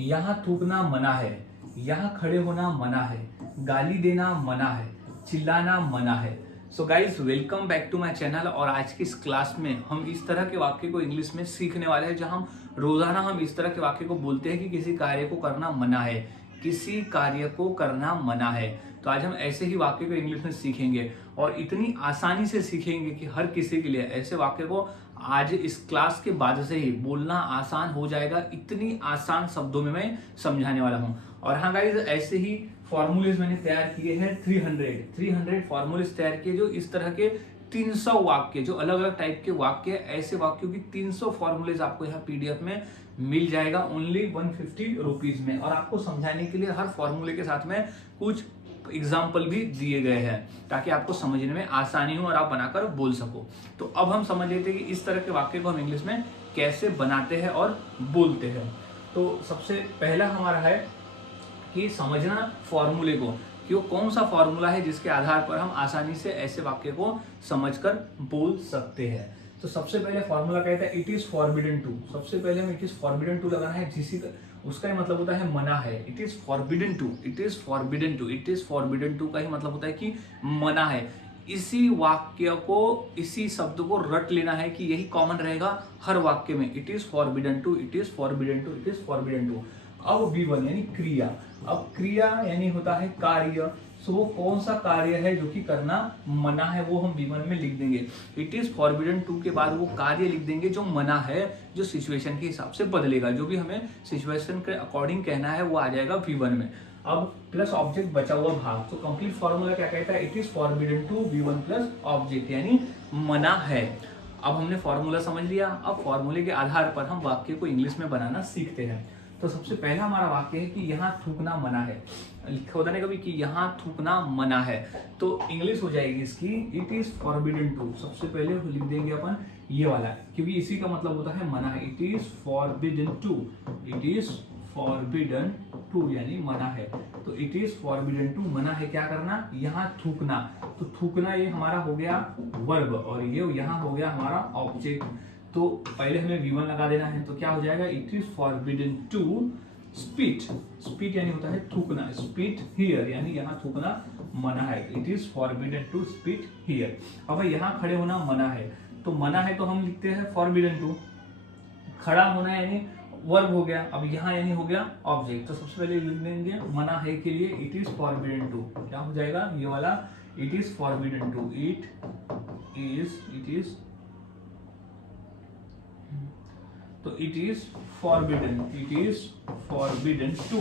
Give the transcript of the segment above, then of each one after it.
यहाँ थूकना मना है, यहाँ खड़े होना मना है, गाली देना मना है, चिल्लाना मना है। So guys welcome back to my channel. और आज की इस क्लास में हम इस तरह के वाक्य को इंग्लिश में सीखने वाले हैं, जहां हम रोजाना हम इस तरह के वाक्य को बोलते हैं कि किसी कार्य को करना मना है, किसी कार्य को करना मना है। तो आज हम ऐसे ही वाक्य को इंग्लिश में सीखेंगे और इतनी आसानी से सीखेंगे कि हर किसी के लिए ऐसे वाक्य को आज इस क्लास के बाद से ही बोलना आसान हो जाएगा। इतनी आसान शब्दों में मैं समझाने वाला हूं। और हाँ गाइज, ऐसे ही फॉर्मूलेज मैंने तैयार किए हैं 300 फॉर्मूलेज तैयार किए, जो इस तरह के 300 वाक्य, जो अलग अलग टाइप के वाक्य, ऐसे वाक्यों की 300 फॉर्मूलेज आपको यहाँ पीडीएफ में मिल जाएगा ओनली 150 रुपीज में। और आपको समझाने के लिए हर फॉर्मूले के साथ में कुछ एग्जाम्पल भी दिए गए हैं, ताकि आपको समझने में आसानी हो और आप बनाकर बोल सको। तो अब हम समझ लेते हैं कि इस तरह के वाक्य को हम इंग्लिश में कैसे बनाते हैं और बोलते हैं। तो सबसे पहला हमारा है कि समझना फॉर्मूले को, कि वो कौन सा फॉर्मूला है जिसके आधार पर हम आसानी से ऐसे वाक्य को समझकर बोल सकते हैं। तो सबसे पहले फॉर्मूला कहता है इट इज फॉरबिडन टू। सबसे पहले हमें इट इज फॉरबिडन टू लगाना है, जिसी उसका ही मतलब होता है मना है। It is forbidden to, it is forbidden to, it is forbidden to का ही मतलब होता है कि मना है। इसी वाक्य को, इसी शब्द को रट लेना है कि यही कॉमन रहेगा हर वाक्य में। It is forbidden to, it is forbidden to, it is forbidden to. अब V1 यानी क्रिया। अब क्रिया यानी होता है कार्य। सो वो कौन सा कार्य है जो कि करना मना है, वो हम V1 में लिख देंगे। इट इज फॉरबिडन टू के बाद वो कार्य लिख देंगे जो मना है, जो सिचुएशन के हिसाब से बदलेगा। जो भी हमें सिचुएशन के अकॉर्डिंग कहना है वो आ जाएगा V1 में। अब प्लस ऑब्जेक्ट बचा हुआ भाग। तो कंप्लीट फॉर्मूला क्या कहता है, it is forbidden to V1 plus object, यानी मना है। अब हमने फॉर्मूला समझ लिया। अब फॉर्मूले के आधार पर हम वाक्य को इंग्लिश में बनाना सीखते हैं। तो सबसे पहला हमारा वाक्य है कि यहाँ थूकना मना है। लिखा होता है कभी कि यहाँ थूकना मना है, तो इंग्लिश हो जाएगी इसकी इट इज फॉरबिडन टू। सबसे पहले लिख देंगे अपन ये वाला, क्योंकि इसी का मतलब होता है मना है। It is forbidden to, it is forbidden to यानी मना है। तो इट इज फॉरबिडन टू, मना है क्या करना, यहाँ थूकना। तो थूकना ये हमारा हो गया वर्ब और ये यहाँ हो गया हमारा ऑब्जेक्ट। तो पहले हमें V1 लगा देना है, तो क्या हो जाएगा, it is forbidden to spit. Spit यानी होता है थूकना, स्पीट हियर यानी यहाँ थूकना मना है। It is forbidden to spit here. अब यहाँ खड़े होना मना है, तो मना है तो हम लिखते हैं फॉरबिडन टू। खड़ा होना यानी वर्ब हो गया, अब यहाँ यानी हो गया ऑब्जेक्ट। तो सबसे पहले लिख देंगे मना है के लिए इट इज फॉरबिडन टू। क्या हो जाएगा ये वाला, it is forbidden to, it is तो it is forbidden, it is forbidden to,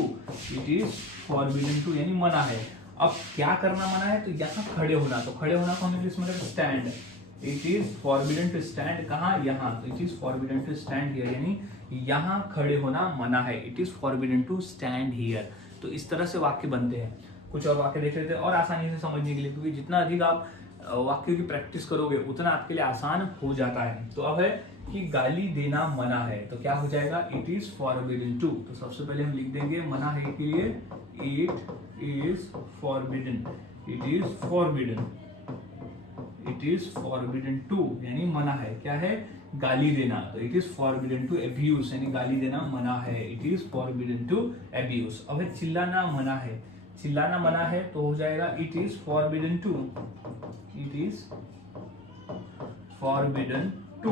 it is forbidden to यानी मना है। अब क्या करना मना है, तो यहाँ खड़े होना। तो खड़े होना को हम इंग्लिश में stand. It is forbidden to stand, कहाँ, यहाँ। तो it is forbidden to stand here यानी यहाँ खड़े होना मना है। It is forbidden to stand here. तो इस तरह से वाक्य बनते हैं। कुछ और वाक्य देख लेते हैं और आसानी से समझने के लिए, क्योंकि जितना अधिक आप वाक्यों की प्रैक्टिस करोगे उतना आपके लिए आसान हो जाता है। तो अब है कि गाली देना मना है, तो क्या हो जाएगा, इट इज फॉरबिडन टू। तो सबसे पहले हम लिख देंगे मना है के लिए it is forbidden, it is forbidden, it is forbidden to यानी मना है। क्या है, गाली देना। तो it is forbidden to abuse यानी गाली देना मना है। It is forbidden to abuse. अब है चिल्लाना मना है। चिल्लाना मना है तो हो जाएगा it is forbidden to, it is forbidden to,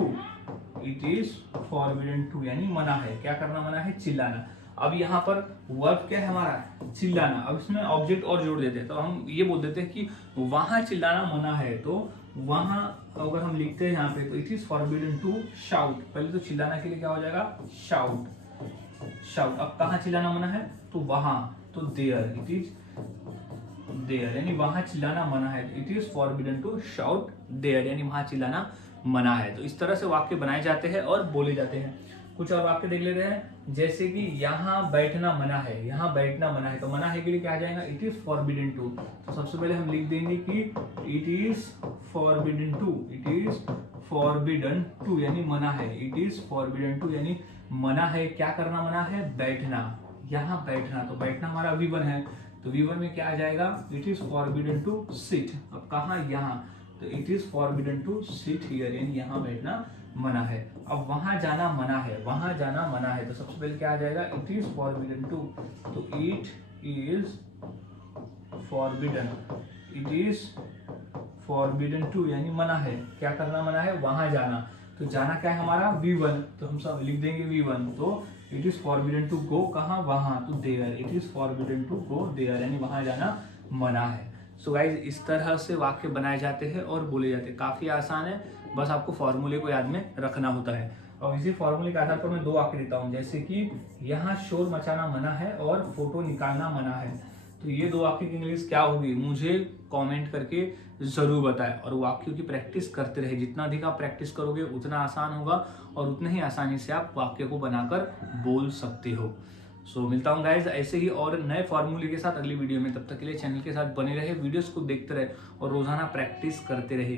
it is forbidden to यानी मना है। क्या करना मना है, चिल्लाना। अब यहाँ पर वर्ब क्या है हमारा, चिल्लाना। अब इसमें ऑब्जेक्ट और जोड़ देते हैं, तो हम ये बोल देते हैं कि वहां चिल्लाना मना है। तो वहां अगर हम लिखते हैं यहाँ पे, तो it is forbidden to shout. पहले तो चिल्लाना के लिए क्या हो जाएगा, शाउट, शाउट। अब कहाँ चिल्लाना मना है, तो वहां, तो देयर, इट इज देयर यानी वहां चिल्लाना मना है। It is forbidden to shout there यानी वहां चिल्लाना मना है। तो इस तरह से वाक्य बनाए जाते हैं और बोले जाते हैं। कुछ और वाक्य देख लेते हैं, जैसे कि यहाँ बैठना मना है। यहाँ बैठना मना है, तो मना है के लिए क्या आ जाएगा, इट इज फॉरबिडन टू। तो सबसे पहले हम लिख देंगे कि it is forbidden to, it is forbidden to यानी मना है। इट इज फॉरबिडन टू यानी मना है। क्या करना मना है, बैठना। यहाँ बैठना, तो बैठना हमारा V1 है, तो V1 में क्या आ जाएगा, it is forbidden to sit. अब कहाँ, यहाँ, तो it is forbidden to sit here यानी यहाँ बैठना मना है। अब वहां जाना मना है, वहां जाना मना है, तो सबसे पहले क्या आ जाएगा, इट इज फॉरबिडन टू। तो it is forbidden, it is forbidden to यानी मना है, क्या करना मना है, वहां जाना। तो जाना क्या है हमारा V1, तो हम सब लिख देंगे V1। तो it is forbidden to go, कहाँ, वहां, तो there, it is forbidden to go there यानी वहां जाना मना है। सो गाइज इस तरह से वाक्य बनाए जाते हैं और बोले जाते हैं, काफी आसान है, बस आपको फॉर्मूले को याद में रखना होता है। और इसी फॉर्मूले के आधार पर मैं 2 वाक्य देता हूँ, जैसे कि यहाँ शोर मचाना मना है और फोटो निकालना मना है। तो ये 2 वाक्य की इंग्लिश क्या होगी, मुझे कमेंट करके जरूर बताएं। और वाक्यों की प्रैक्टिस करते रहे, जितना अधिक आप प्रैक्टिस करोगे उतना आसान होगा और उतने ही आसानी से आप वाक्य को बनाकर बोल सकते हो। सो मिलता हूँ गाइज ऐसे ही और नए फॉर्मूले के साथ अगली वीडियो में। तब तक के लिए चैनल के साथ बने रहे, वीडियोस को देखते रहे और रोजाना प्रैक्टिस करते रहे।